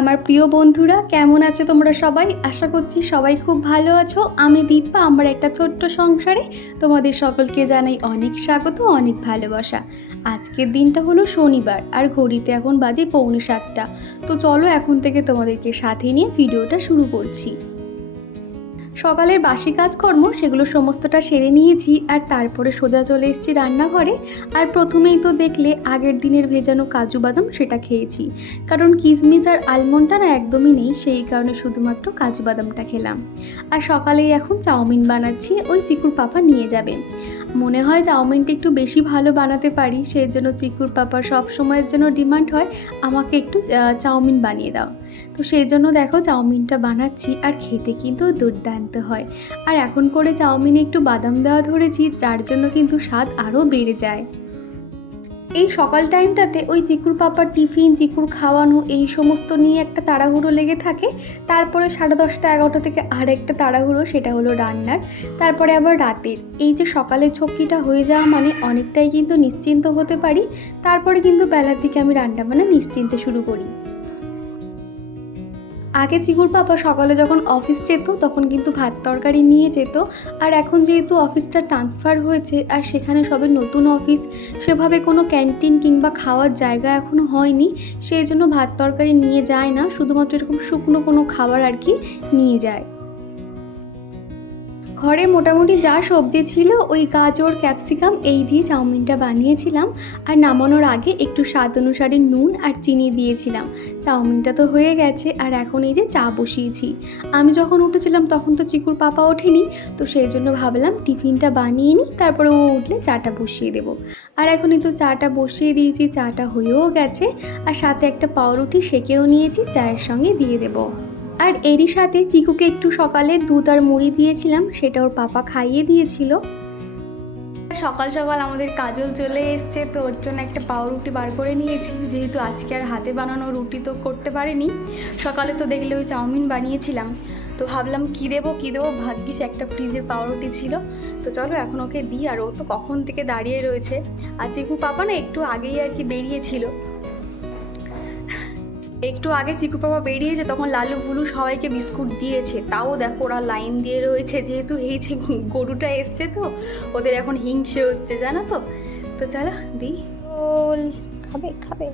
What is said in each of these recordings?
আমার প্রিয় বন্ধুরা, কেমন আছে তোমরা সবাই? আশা করছি সবাই খুব ভালো আছো। আমি দীপা আমার একটা ছোট্ট সংসারে তোমাদের সকলকে জানাই অনেক স্বাগত, অনেক ভালোবাসা। আজকের দিনটা হলো শনিবার, আর ঘড়িতে এখন বাজে পৌনে সাতটা। তো চলো এখন থেকে তোমাদেরকে সাথে নিয়ে ভিডিওটা শুরু করছি। সকালের বাসি কাজকর্ম, সেগুলো সমস্তটা সেরে নিয়েছি আর তারপরে সোজা চলে এসেছি রান্নাঘরে। আর প্রথমেই তো দেখলে আগের দিনের ভেজানো কাজু বাদাম সেটা খেয়েছি। কারণ কিসমিস আর আলমন্ডটা না একদমই নেই, সেই কারণে শুধুমাত্র কাজু বাদামটা খেলাম। আর সকালেই এখন চাউমিন বানাচ্ছি, ওই চিকুর পাপা নিয়ে যাবে। মনে হয় চাউমিনটা একটু বেশি ভালো বানাতে পারি, সেই জন্য চিকুর পাপার সব সময়ের জন্য ডিমান্ড হয়, আমাকে একটু চাউমিন বানিয়ে দাও। তো সেই জন্য দেখো চাউমিনটা বানাচ্ছি, আর খেতে কিন্তু দুর্দান্ত হয়। আর এখন করে চাউমিনে একটু বাদাম দেওয়া ধরেছি, যার জন্য কিন্তু স্বাদ আরও বেড়ে যায়। এই সকাল টাইমটাতে ওই চিকুর পাপার টিফিন চিকুর খাওয়ানো, এই সমস্ত নিয়ে একটা তাড়াহুড়ো লেগে থাকে। তারপরে সাড়ে দশটা, এগারোটা থেকে আর একটা তাড়াহুড়ো, সেটা হলো রান্নার। তারপরে আবার রাতের। এই যে সকালের ঝক্কিটা হয়ে যাওয়া মানে অনেকটাই কিন্তু নিশ্চিন্ত হতে পারি। তারপরে কিন্তু বেলার দিকে আমি রান্না বান্না নিশ্চিন্তে শুরু করি। আগে চিকুর পাপা সকালে যখন অফিস যেত, তখন কিন্তু ভাত তরকারি নিয়ে যেত। আর এখন যেহেতু অফিসটা ট্রান্সফার হয়েছে, আর সেখানে সবে নতুন অফিস, সেভাবে কোনো ক্যান্টিন কিংবা খাওয়ার জায়গা এখনও হয়নি, সেই জন্য ভাত তরকারি নিয়ে যায় না। শুধুমাত্র এরকম শুকনো কোনো খাবার আর কি নিয়ে যায়। ঘরে মোটামুটি যা সবজি ছিল, ওই গাজর, ক্যাপসিকাম, এই দিয়ে চাউমিনটা বানিয়েছিলাম। আর নামানোর আগে একটু স্বাদ অনুসারে নুন আর চিনি দিয়েছিলাম। চাউমিনটা তো হয়ে গেছে, আর এখন এই যে চা বসিয়েছি। আমি যখন উঠেছিলাম তখন তো চিকুর পাপা ওঠেনি, তো সেই জন্য ভাবলাম টিফিনটা বানিয়ে নিই, তারপরে ও উঠলে চাটা বসিয়ে দেবো। আর এখনই তো চাটা বসিয়ে দিয়েছি, চাটা হয়েও গেছে। আর সাথে একটা পাউরুটি সেকেও নিয়েছি, চায়ের সঙ্গে দিয়ে দেবো। আর এরই সাথে চিকুকে একটু সকালে দুধ আর মুড়ি দিয়েছিলাম, সেটা ওর পাপা খাইয়ে দিয়েছিল। সকাল সকাল আমাদের কাজল চলে এসছে, তো ওর জন্য একটা পাউরুটি বার করে নিয়েছি। যেহেতু আজকে আর হাতে বানানো রুটি তো করতে পারিনি, সকালে তো দেখলে ওই চাউমিন বানিয়েছিলাম। তো ভাবলাম, কী দেবো কী দেবো? ভাগ্যিস একটা ফ্রিজে পাউরুটি ছিল। তো চলো এখন ওকে দিই, আর ও তো কখন থেকে দাঁড়িয়ে রয়েছে। আর চিকু পাপা না একটু আগেই আর কি বেরিয়েছিল। একটু আগে চিকু পাপা বেরিয়েছে, তখন লালু বুলু সবাইকে বিস্কুট দিয়েছে। তাও দেখো ওরা লাইন দিয়ে রয়েছে, যেহেতু যে গরুটা এসছে তো, ওদের এখন হিংসে হচ্ছে, জানো তো? তো চলো ওল খাবে খাবে।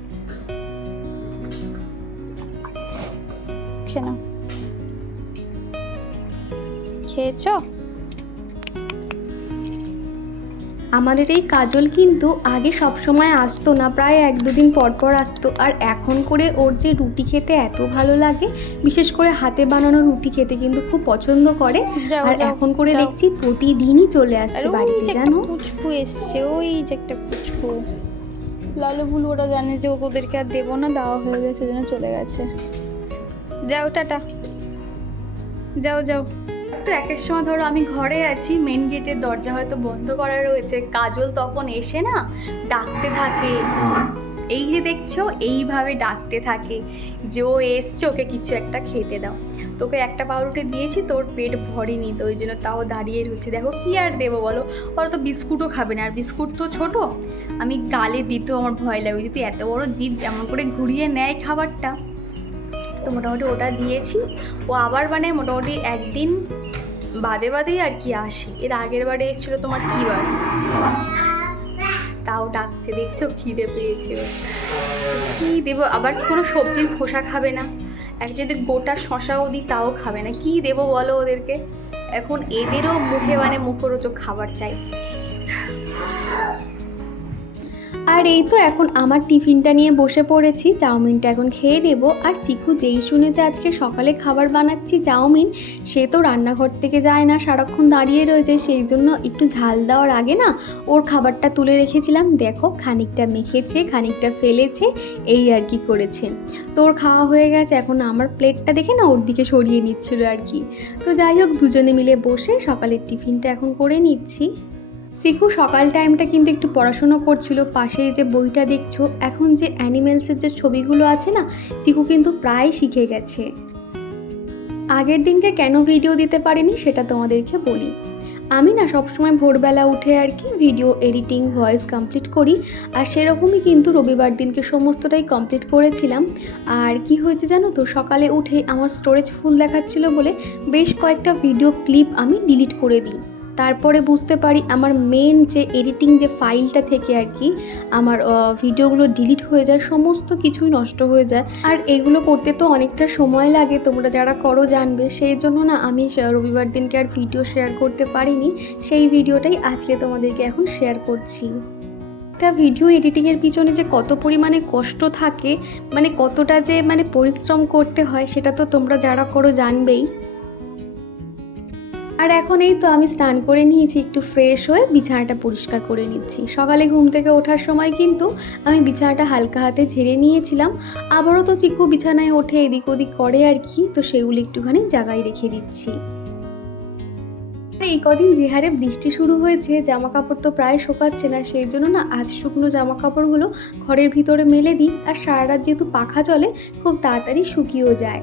খেয়ে খেয়েছো? আমাদের এই কাজল কিন্তু আগে সব সময় আসতো না প্রায় এক দুদিন পর পর আসতো। আর এখন করে ওর যে রুটি খেতে এত ভালো লাগে বিশেষ করে হাতে বানানো রুটি খেতে কিন্তু খুব পছন্দ করে। আর এখন করে দেখছি প্রতিদিনই চলে আসছে বাড়িতে জানো? পুচকু এসছে ওই যে একটা পুচকু। লালু ভুল ওরা জানে যে ওদেরকে আর দেবো না দেওয়া হয়ে গেছে জন্য চলে গেছে। যাও টাটা। যাও যাও। তো এক এক সময় ধরো আমি ঘরে আছি মেন গেটের দরজা হয়তো বন্ধ করা রয়েছে, কাজল তখন এসে না ডাকতে থাকে। এই যে দেখছ, এইভাবে ডাকতে থাকে যে ও এসছে, ওকে কিছু একটা খেতে দাও। তোকে একটা পাউরুটি দিয়েছি, তোর পেট ভরেনি, তো ওই জন্য তাও দাঁড়িয়ে রয়েছে। দেখো কি আর দেবো বলো? ওরা তো বিস্কুটও খাবে না, আর বিস্কুট তো ছোট। আমি গালে দিতেও আমার ভয় লাগে যদি এত বড় জিভ এমন করে ঘুরিয়ে নেয় খাবারটা। তো মোটামুটি ওটা দিয়েছি। ও আবার মানে মোটামুটি একদিন বাদে বাদেই আর কি আসি। এর আগের বারে এসেছিল তোমার কী বার তাও ডাকছে, দেখছ? খিদে পেয়েছে। কী দেবো? আবার কোনো সবজির খোসা খাবে না? এক যদি গোটা শশাও দিই, তাও খাবে না। কি দেবো বলো ওদেরকে? এখন এদেরও মুখে মানে মুখরোচক খাবার চাই। আর এই তো এখন আমার টিফিনটা নিয়ে বসে পড়েছি। চাউমিনটা এখন খেয়ে নেব। আর চিকু যেই শুনেছে আজকে সকালে খাবার বানাচ্ছি চাউমিন, সে তো রান্নাঘর থেকে যায় না, সারাক্ষণ দাঁড়িয়ে রয়েছে, সেই জন্য একটু ঝাল দেওয়ার আগে না ওর খাবারটা তুলে রেখেছিলাম। দেখো খানিকটা মেখেছে, খানিকটা ফেলেছে, এই আর কি করেছে। তো ওর খাওয়া হয়ে গেছে, এখন আমার প্লেটটা দেখে না ওর দিকে সরিয়ে নিচ্ছিল আর কি। তো যাই হোক, দুজনে মিলে বসে সকালের টিফিনটা এখন করে নিচ্ছি। চিকু সকাল টাইমটা কিন্তু একটু পড়াশুনো করছিল। পাশে যে বইটা দেখছ, এখন যে অ্যানিমেলসের যে ছবিগুলো আছে না, চিকু কিন্তু প্রায় শিখে গেছে। আগের দিনকে কেন ভিডিও দিতে পারিনি সেটা তোমাদেরকে বলি। আমি না সবসময় ভোরবেলা উঠে আর কি ভিডিও এডিটিং ভয়েস কমপ্লিট করি, আর সেরকমই কিন্তু রবিবার দিনকে সমস্তটাই কমপ্লিট করেছিলাম। আর কি হয়েছে জানো তো, সকালে উঠে আমার স্টোরেজ ফুল দেখাচ্ছিল বলে বেশ কয়েকটা ভিডিও ক্লিপ আমি ডিলিট করে দিই। তারপরে বুঝতে পারি আমার মেন যে এডিটিং যে ফাইলটা থেকে আর কি, আমার ভিডিওগুলো ডিলিট হয়ে যায়, সমস্ত কিছুই নষ্ট হয়ে যায়। আর এগুলো করতে তো অনেকটা সময় লাগে, তোমরা যারা করো জানবে। সেই জন্য না, আমি রবিবার দিনকে আর ভিডিও শেয়ার করতে পারিনি। সেই ভিডিওটাই আজকে তোমাদেরকে এখন শেয়ার করছি। একটা ভিডিও এডিটিংয়ের পিছনে যে কত পরিমাণে কষ্ট থাকে মানে কতটা যে মানে পরিশ্রম করতে হয়, সেটা তো তোমরা যারা করো জানবেই। আর এখন এই তো আমি স্নান করে নিয়েছি, একটু ফ্রেশ হয়ে বিছানাটা পরিষ্কার করে নিচ্ছি। সকালে ঘুম থেকে ওঠার সময় কিন্তু আমি বিছানাটা হালকা হাতে ঝেড়ে নিয়েছিলাম। আবারও তো চিকু বিছানায় ওঠে, এদিক ওদিক করে আর কি, তো সেগুলো একটুখানি জায়গায় রেখে দিচ্ছি। এই কদিন যে হারে বৃষ্টি শুরু হয়েছে জামা কাপড় তো প্রায় শোকাচ্ছে না, সেই জন্য না আধ শুকনো জামা কাপড়গুলো ঘরের ভিতরে মেলে দিই। আর সারা রাত যেহেতু পাখা চলে, খুব তাড়াতাড়ি শুকিয়েও যায়।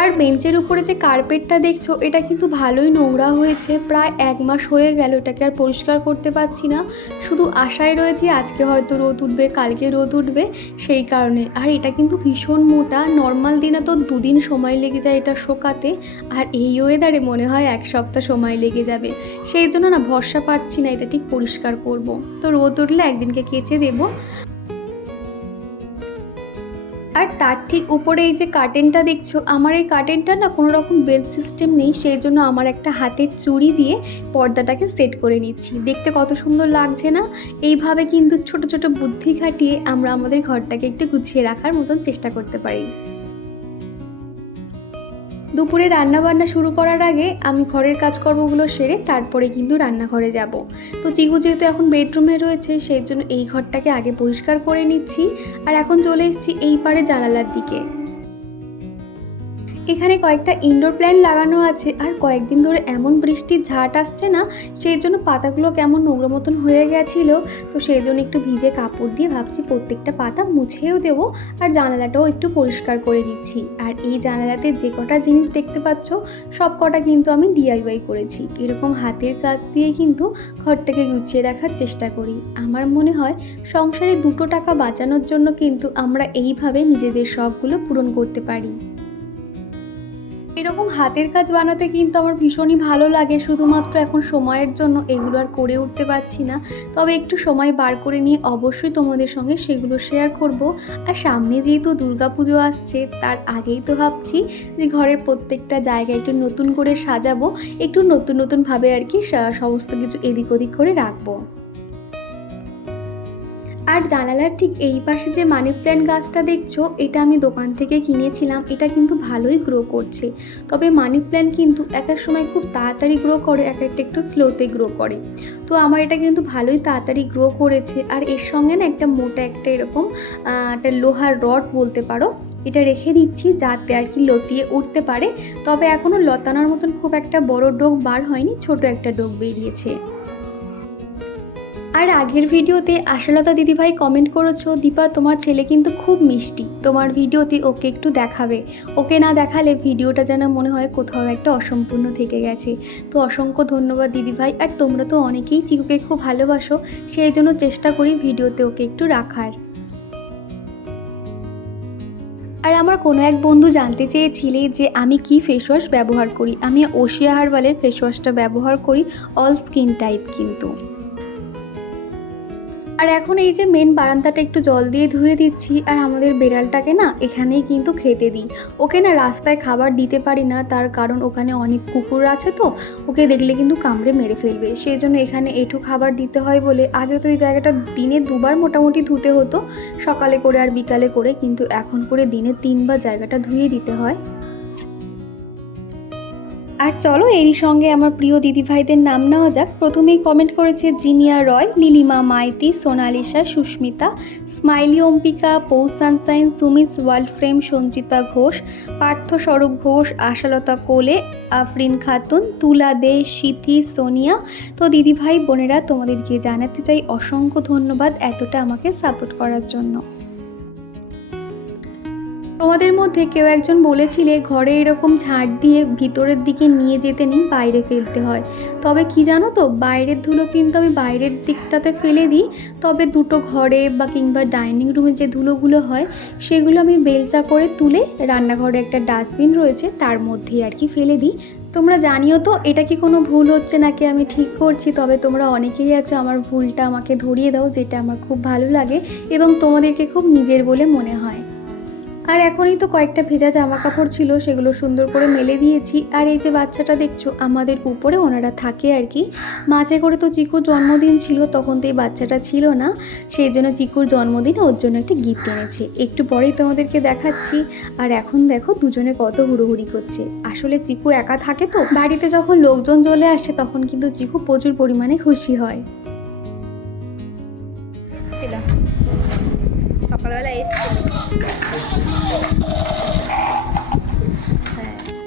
আর বেঞ্চের উপরে যে কার্পেটটা দেখছ, এটা কিন্তু ভালোই নোংরা হয়েছে। প্রায় এক মাস হয়ে গেল এটাকে আর পরিষ্কার করতে পারছি না। শুধু আশায় রয়েছে আজকে হয়তো রোদ উঠবে, কালকে রোদ উঠবে, সেই কারণে। আর এটা কিন্তু ভীষণ মোটা নর্মাল দিনে তো দুদিন সময় লেগে যায় এটা শোকাতে। আর এই ওয়েদারে মনে হয় এক সপ্তাহ সময় লেগে যাবে। সেই জন্য না, ভরসা পাচ্ছি না এটা ঠিক পরিষ্কার করব। তো রোদ উঠলে একদিনকে কেচে দেবো। আর তার ঠিক উপরে এই যে কার্টেনটা দেখছ, আমার এই কার্টেনটা না কোনো রকম বেল সিস্টেম নেই, সেই জন্য আমার একটা হাতের চুড়ি দিয়ে পর্দাটাকে সেট করে নিচ্ছি। দেখতে কত সুন্দর লাগছে না? এইভাবে কিন্তু ছোট ছোট বুদ্ধি খাটিয়ে আমরা আমাদের ঘরটাকে একটু গুছিয়ে রাখার মতন চেষ্টা করতে পারি। দুপুরে রান্না বান্না শুরু করার আগে আমি ঘরের কাজকর্মগুলো সেরে তারপরে কিন্তু রান্নাঘরে যাব। তো চিকু যেহেতু এখন বেডরুমে রয়েছে, সেই জন্য এই ঘরটাকে আগে পরিষ্কার করে নিচ্ছি। আর এখন চলে এসেছি এই পারে জানালার দিকে। এখানে কয়েকটা ইনডোর প্ল্যান্ট লাগানো আছে, আর কয়েকদিন ধরে এমন বৃষ্টির ঝাট আসছে না, সেই জন্য পাতাগুলো কেমন নোংরা মতন হয়ে গেছিল। তো সেই জন্য একটু ভিজে কাপড় দিয়ে ভাবছি প্রত্যেকটা পাতা মুছেও দেবো, আর জানালাটাও একটু পরিষ্কার করে নিচ্ছি। আর এই জানালাতে যে কটা জিনিস দেখতে পাচ্ছ, সব কটা কিন্তু আমি ডিআইওয়াই করেছি। এরকম হাতের কাজ দিয়ে কিন্তু ঘরটাকে গুছিয়ে রাখার চেষ্টা করি। আমার মনে হয় সংসারে দুটো টাকা বাঁচানোর জন্য কিন্তু আমরা এইভাবে নিজেদের শখগুলো পূরণ করতে পারি। এরকম হাতের কাজ বানাতে কিন্তু আমার ভীষণই ভালো লাগে। শুধুমাত্র এখন সময়ের জন্য এগুলো আর করে উঠতে পারছি না। তবে একটু সময় বার করে নিয়ে অবশ্যই তোমাদের সঙ্গে সেগুলো শেয়ার করব। আর সামনে যেহেতু দুর্গা পুজো আসছে, তার আগেই তো ভাবছি যে ঘরের প্রত্যেকটা জায়গায় একটু নতুন করে সাজাবো। একটু নতুন নতুনভাবে আর কি সমস্ত কিছু এদিক ওদিক করে রাখব। আর জানালার ঠিক এই পাশে যে মানি প্ল্যান্ট গাছটা দেখছ, এটা আমি দোকান থেকে কিনেছিলাম। এটা কিন্তু ভালোই গ্রো করছে। তবে মানি প্ল্যান্ট কিন্তু এক এক সময় খুব তাড়াতাড়ি গ্রো করে, এক একটা একটু স্লোতে গ্রো করে। তো আমার এটা কিন্তু ভালোই তাড়াতাড়ি গ্রো করেছে। আর এর সঙ্গে না একটা মোটা একটা এরকম একটা লোহার রড বলতে পারো, এটা রেখে দিচ্ছি যাতে আর কি লতিয়ে উঠতে পারে। তবে এখনও লতানোর মতন খুব একটা বড় ডোক বার হয়নি, ছোট একটা ডোক বেরিয়েছে। আর আগের ভিডিওতে আশালতা দিদিভাই কমেন্ট করেছ, দীপা তোমার ছেলে কিন্তু খুব মিষ্টি। তোমার ভিডিওতে ওকে একটু দেখাবে। ওকে না দেখালে ভিডিওটা যেন মনে হয় কোথাও একটা অসম্পূর্ণ থেকে গেছে। তো অসংখ্য ধন্যবাদ দিদিভাই, আর তোমরা তো অনেকেই চিকুকে খুব ভালোবাসো, সেই জন্য চেষ্টা করি ভিডিওতে ওকে একটু রাখার। আর আমার কোনো এক বন্ধু জানতে চেয়েছিলে যে আমি কি ফেস ওয়াশ ব্যবহার করি। আমি ওশিয়া হার্বালের ফেস ওয়াশটা ব্যবহার করি অল স্কিন টাইপ কিন্তু। আর এখন এই যে মেন বারান্দাটা একটু জল দিয়ে ধুয়ে দিচ্ছি, আর আমাদের বেড়ালটাকে না এখানেই কিন্তু খেতে দিই। ওকে না রাস্তায় খাবার দিতে পারি না, তার কারণ ওখানে অনেক কুকুর আছে তো, ওকে দেখলে কিন্তু কামড়ে মেরে ফেলবে। সেই জন্য এখানে এটু খাবার দিতে হয় বলে আগে তো এই জায়গাটা দিনে দুবার মোটামুটি ধুতে হতো, সকালে করে আর বিকালে করে, কিন্তু এখন করে দিনে তিনবার জায়গাটা ধুয়ে দিতে হয়। আর চলো এরই সঙ্গে আমার প্রিয় দিদিভাইদের নাম নেওয়া যাক। প্রথমেই কমেন্ট করেছে জিনিয়া রয়, লিলিমা মাইতি সোনালিসা সুস্মিতা, স্মাইলি অম্পিকা পৌ সানসাইন সুমিস ওয়ার্ল্ড ফ্রেম সঞ্চিতা ঘোষ, পার্থ স্বরূপ ঘোষ, আশালতা কোলে, আফরিন খাতুন, তুলা দে, সিথি, সোনিয়া। তো দিদিভাই, বোনেরা, তোমাদেরকে জানাতে চাই অসংখ্য ধন্যবাদ এতটা আমাকে সাপোর্ট করার জন্য। তোমাদের মধ্যে কেউ একজন বলেছিলে ঘরে এরকম ঝাড় দিয়ে ভিতরের দিকে নিয়ে যেতে নেই, বাইরে ফেলতে হয়। তবে কি জানো তো, বাইরের ধুলো কিন্তু আমি বাইরের দিকটাতে ফেলে দিই। তবে দুটো ঘরে বা কিংবা ডাইনিং রুমে যে ধুলোগুলো হয়, সেগুলো আমি বেলচা করে তুলে রান্নাঘরে একটা ডাস্টবিন রয়েছে, তার মধ্যেই আর কি ফেলে দিই। তোমরা জানিও তো, এটা কি কোনো ভুল হচ্ছে নাকি আমি ঠিক করছি? তবে তোমরা অনেকেই আছো, আমার ভুলটা আমাকে ধরিয়ে দাও, যেটা আমার খুব ভালো লাগে এবং তোমাদেরকে খুব নিজের বলে মনে হয়। আর এখনই তো কয়েকটা ভেজা জামা কাপড় ছিল, সেগুলো সুন্দর করে মেলে দিয়েছি। আর এই যে বাচ্চাটা দেখছ, আমাদের উপরে ওনারা থাকে আর কি। মাঝে করে তো চিকুর জন্মদিন ছিল, তখন তো এই বাচ্চাটা ছিল না। সেই জন্য চিকুর জন্মদিনে ওর জন্য একটা গিফট এনেছে। একটু পরেই তোমাদেরকে দেখাচ্ছি। আর এখন দেখো, দুজনে কত হুড়োহুড়ি করছে। আসলে চিকু একা থাকে তো, বাড়িতে যখন লোকজন চলে আসে, তখন কিন্তু চিকু প্রচুর পরিমাণে খুশি হয়। সকালবেলা এসছিল।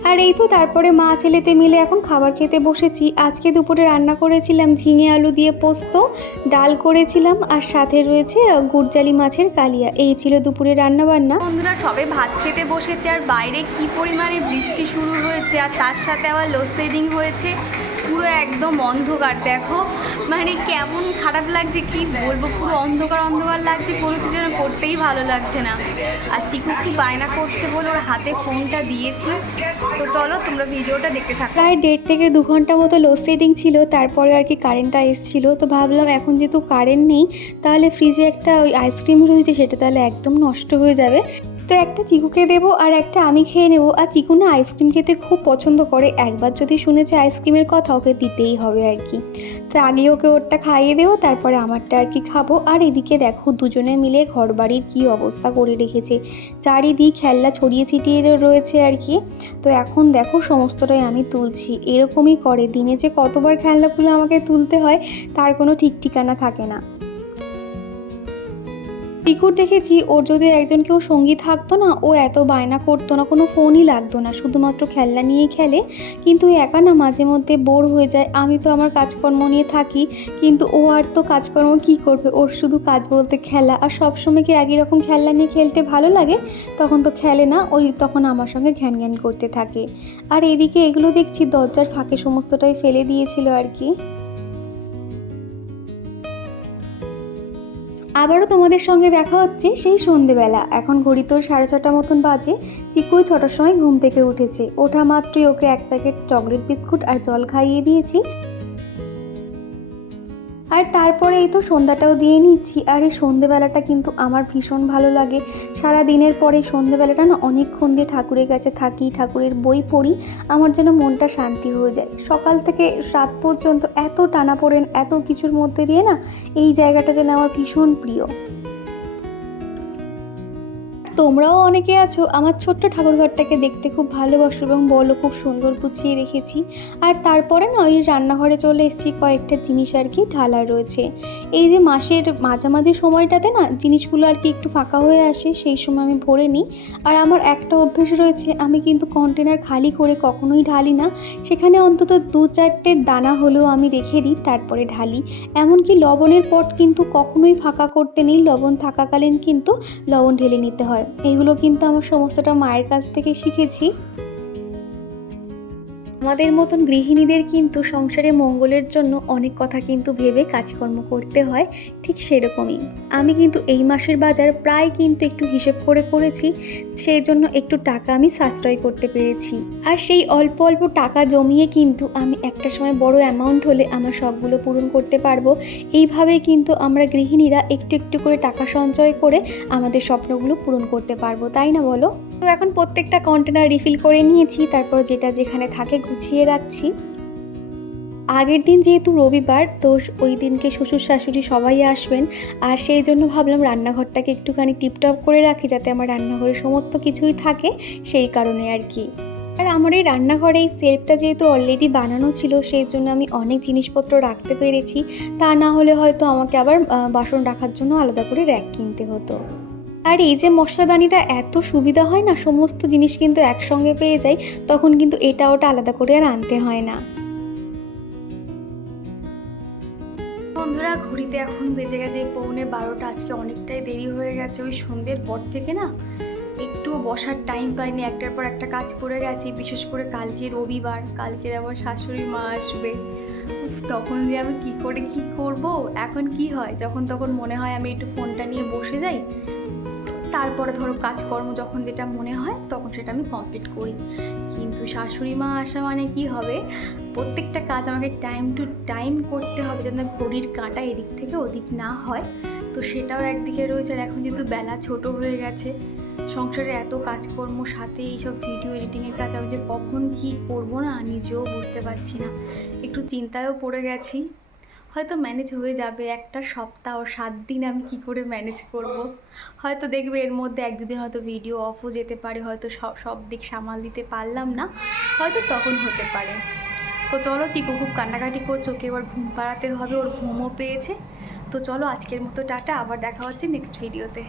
আর এই তো তারপরে মা ছেলেতে মিলে এখন খাবার খেতে বসেছি। আজকে দুপুরে রান্না করেছিলাম ঝিঙে আলু দিয়ে পোস্ত ডাল করেছিলাম আর সাথে রয়েছে গুড়জালি মাছের কালিয়া। এই ছিল দুপুরে রান্না বান্না বন্ধুরা সবে ভাত খেতে বসেছে আর বাইরে কি পরিমাণে বৃষ্টি শুরু হয়েছে আর তার সাথে আবার লোডশেডিং হয়েছে। পুরো একদম অন্ধকার, দেখো। মানে কেমন খারাপ লাগছে, কি বলব? পুরো অন্ধকার অন্ধকার লাগছে কোনো কিছু যেন করতেই ভালো লাগছে না। আর চিকু খুব বায়না করছে বলে ওর হাতে ফোনটা দিয়েছি? তো চলো, তোমরা ভিডিওটা দেখতে থাকো। প্রায় দেড় থেকে দু ঘণ্টা মতো লোড লোডশেডিং ছিল, তারপরে আর কি কারেন্টটা এসেছিল। তো ভাবলাম, এখন যেহেতু কারেন্ট নেই, তাহলে ফ্রিজে একটা ওই আইসক্রিম রয়েছে, সেটা তাহলে একদম নষ্ট হয়ে যাবে। তো একটা চিকুকে দেবো আর একটা আমি খেয়ে নেব। আর চিকু না আইসক্রিম খেতে খুব পছন্দ করে। একবার যদি শুনেছে আইসক্রিমের কথা, ওকে দিতেই হবে আর কি। তো আগে ওকে ওরটা খাইয়ে দেবো, তারপরে আমারটা আর কি খাব। আর এদিকে দেখো, দুজনে মিলে ঘর বাড়ির কী অবস্থা করে রেখেছে। চারিদিক খেলনা ছড়িয়ে ছিটিয়ে রয়েছে আর কি। তো এখন দেখো, সমস্তটাই আমি তুলছি। এরকমই করে। দিনে যে কতবার খেলনাগুলো আমাকে তুলতে হয়, তার কোনো ঠিক ঠিকানা থাকে না। পিকুর দেখেছি ওর যদি একজন কেউ সঙ্গী থাকতো না, ও এত বায়না করতো না, কোনো ফোনই লাগতো না, শুধুমাত্র খেলনা নিয়েই খেলে। কিন্তু একা না, মাঝে মধ্যে বোর হয়ে যায়। আমি তো আমার কাজকর্ম নিয়ে থাকি, কিন্তু ও আর তো কাজকর্ম কী করবে? ওর শুধু কাজ বলতে খেলা। আর সবসময় কি একই রকম খেলনা নিয়ে খেলতে ভালো লাগে? তখন তো খেলে না, ওই তখন আমার সঙ্গে ঘ্যান ঘ্যান করতে থাকে। আর এদিকে এগুলো দেখছি, দরজার ফাঁকে সমস্তটাই ফেলে দিয়েছিল আর কি। আবারও তোমাদের সঙ্গে দেখা হচ্ছে সেই সন্ধেবেলা। এখন ঘড়ি তো সাড়ে ছটা মতন বাজে। চিকু ছটার সময় ঘুম থেকে উঠেছে। ওঠা মাত্রই ওকে এক প্যাকেট চকলেট বিস্কুট আর জল খাইয়ে দিয়েছি। আর তারপরে এই তো সন্ধ্যাটাও দিয়ে নিচ্ছি। আর এই সন্ধেবেলাটা কিন্তু আমার ভীষণ ভালো লাগে। সারা দিনের পরে সন্ধেবেলাটা না অনেকক্ষণ দিয়ে ঠাকুরের কাছে থাকি, ঠাকুরের বই পড়ি, আমার যেন মনটা শান্তি হয়ে যায়। সকাল থেকে রাত পর্যন্ত এত টানা পড়েন এত কিছুর মধ্যে দিয়ে না এই জায়গাটা যেন আমার ভীষণ প্রিয়। তোমরাও অনেকে আছো। আমার ছোট্ট ঠাকুরঘরটাকে দেখতে খুব ভালোবাসো এবং বলো খুব সুন্দর গুছিয়ে রেখেছি। আর তারপরে না, ওই রান্নাঘরে চলে এসেছি, কয়েকটা জিনিস আর কি ঢালা রয়েছে। এই যে মাসের মাঝামাঝি সময়টাতে না, জিনিসগুলো আর কি একটু ফাঁকা হয়ে আসে, সেই সময় আমি ভরে নিই। আর আমার একটা অভ্যেস রয়েছে, আমি কিন্তু কন্টেনার খালি করে কখনোই ঢালি না। সেখানে অন্তত দু চারটে দানা হলেও আমি রেখে দিই, তারপরে ঢালি। এমনকি লবণের পট কিন্তু কখনোই ফাঁকা করতে নেই, লবণ থাকাকালীন কিন্তু লবণ ঢেলে নিতে হয়। এগুলো কিন্তু আমার সমস্তটা মায়ের কাছ থেকে শিখেছি। আমাদের মতন গৃহিণীদের কিন্তু সংসারে মঙ্গলের জন্য অনেক কথা কিন্তু ভেবে কাজকর্ম করতে হয়, ঠিক সেরকমই। আমি কিন্তু এই মাসের বাজার প্রায় কিন্তু একটু হিসেব করে করেছি, সেই জন্য একটু টাকা আমি সাশ্রয় করতে পেরেছি। আর সেই অল্প অল্প টাকা জমিয়ে কিন্তু আমি একটা সময় বড় অ্যামাউন্ট হলে আমার সবগুলো পূরণ করতে পারব এইভাবেই কিন্তু আমরা গৃহিণীরা একটু একটু করে টাকা সঞ্চয় করে আমাদের স্বপ্নগুলো পূরণ করতে পারব, তাই না বলো? তো এখন প্রত্যেকটা কন্টেনার রিফিল করে নিয়েছি, তারপর যেটা যেখানে থাকে গুছিয়ে রাখছি। আগের দিন যেহেতু রবিবার, তো ওই দিনকে শ্বশুর শাশুড়ি সবাই আসবেন। আর সেই জন্য ভাবলাম রান্নাঘরটাকে একটুখানি টিপটপ করে রাখি যাতে আমার রান্নাঘরে সমস্ত কিছুই থাকে সেই কারণে আর কি। আর আমার এই রান্নাঘরে এই সেলফটা যেহেতু অলরেডি বানানো ছিল, সেই জন্য আমি অনেক জিনিসপত্র রাখতে পেরেছি। তা না হলে হয়তো আমাকে আবার বাসন রাখার জন্য আলাদা করে র্যাক কিনতে হতো। আর এই যে মশলাদানিটা এত সুবিধা হয় না, সমস্ত জিনিস কিন্তু একসঙ্গে পেয়ে যাই, তখন কিন্তু এটা ওটা আলাদা করে আর আনতে হয় না। বন্ধুরা, ঘড়িতে এখন বেজে গেছে পৌনে বারোটা, আজকে অনেকটাই দেরি হয়ে গেছে। ওই সন্ধ্যের পর থেকে না একটু বসার টাইম পাইনি, একটার পর একটা কাজ করে গেছি, বিশেষ করে কালকে রবিবার কালকের আবার শাশুড়ি মা আসবে। তখন যে আমি কি করে, কি করব? এখন কি হয়? যখন তখন মনে হয় আমি একটু ফোনটা নিয়ে বসে যাই তারপরে ধরো কাজকর্ম যখন যেটা মনে হয়, তখন সেটা আমি কমপ্লিট করি। কিন্তু শাশুড়ি মা আসা মানে কি হবে? প্রত্যেকটা কাজ আমাকে টাইম টু টাইম করতে হবে যেন ঘড়ির কাঁটা এদিক থেকে ওদিক না হয়। তো সেটাও একদিকে রয়েছে আর এখন যেহেতু বেলা ছোট হয়ে গেছে সংসারে এত কাজকর্ম সাথে এইসব ভিডিও এডিটিংয়ের কাজ আমি যে কখন কী করব না নিজেও বুঝতে পারছি না। একটু চিন্তায়ও পড়ে গেছি। হয়তো ম্যানেজ হয়ে যাবে একটা সপ্তাহ সাত দিন আমি কি করে ম্যানেজ করব। হয়তো দেখবে এর মধ্যে এক দুদিন হয়তো ভিডিও অফও যেতে পারে, হয়তো সব দিক সামাল দিতে পারলাম না, হয়তো তখন হতে পারে। তো চলো চিকু খুব কান্নাকাটি করছ, ওকে এবার ঘুম পাড়াতে হবে, ওর ঘুমও পেয়েছে। তো চলো আজকের মতো টাটা, আবার দেখা হচ্ছে নেক্সট ভিডিওতে